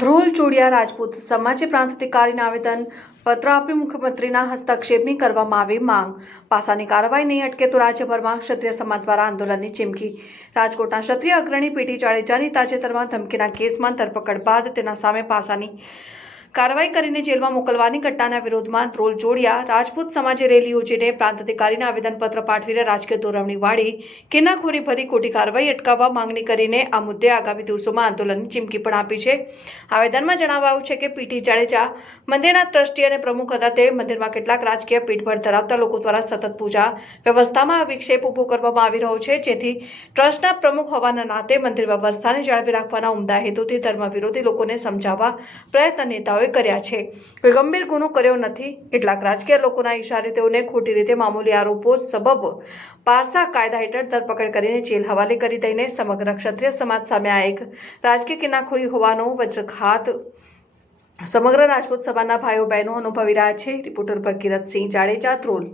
ધ્રુલ ચોડિયા રાજપૂત સમાજે પ્રાંત અધિકારીને આવેદન પત્ર આપી મુખ્યમંત્રીના હસ્તક્ષેપની કરવામાં આવી માંગ. પાસાની કાર્યવાહી નહીં અટકે તો રાજ્યભરમાં ક્ષત્રિય સમાજ દ્વારા આંદોલનની ચીમકી. રાજકોટના ક્ષત્રિય અગ્રણી પીટી જાડેજાની તાજેતરમાં ધમકીના કેસમાં ધરપકડ બાદ તેના સામે પાસાની કાર્યવાહી કરીને જેલમાં મોકલવાની ઘટનાના વિરોધમાં ધ્રોલ જોડિયા રાજપૂત સમાજે રેલી યોજીને પ્રાંત અધિકારીને આવેદનપત્ર પાઠવીને રાજકીય દોરવણી વાળી કેનાખોરી ભરી ખોટી કાર્યવાહી અટકાવવા માંગણી કરીને આ મુદ્દે આગામી દિવસોમાં આંદોલનની ચીમકી પણ આપી છે. આવેદનમાં જણાવાયું છે કે પીટી જાડેજા મંદિરના ટ્રસ્ટી અને પ્રમુખ હતા. તે મંદિરમાં કેટલાક રાજકીય પીઠભર ધરાવતા લોકો દ્વારા સતત પૂજા વ્યવસ્થામાં વિક્ષેપ ઊભો કરવામાં આવી રહ્યો છે. જેથી ટ્રસ્ટના પ્રમુખ હોવાના નાતે મંદિર વ્યવસ્થાને જાળવી રાખવાના ઉમદા હેતુથી ધર્મ વિરોધી લોકોને સમજાવવા પ્રયત્ન નેતાઓએ કર્યા છે. કોઈ ગંભીર ગુનો કર્યો નથી. કેટલાક રાજકીય લોકોના ઇશારે તેઓને ખોટી રીતે મામૂલી આરોપો સબબ પાસા કાયદા હેઠળ ધરપકડ કરીને જેલ હવાલે કરી દઈને સમગ્ર ક્ષત્રિય સમાજ સામે આ એક રાજકીય કિનાખોરી હોવાનો વજ્રઘાત સમગ્ર રાજપૂત સભાના ભાઈઓ બહેનો અનુભવી રહ્યા છે. રિપોર્ટર ભગીરથસિંહ જાડેજા, ધ્રોલ.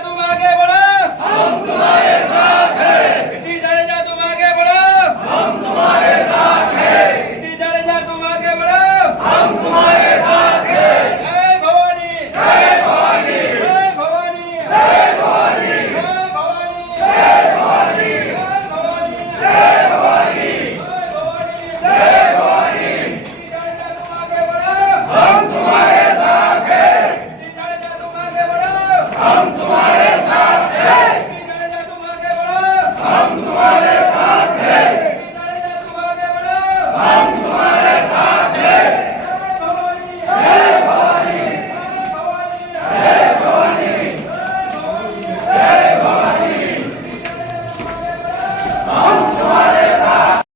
તું માગે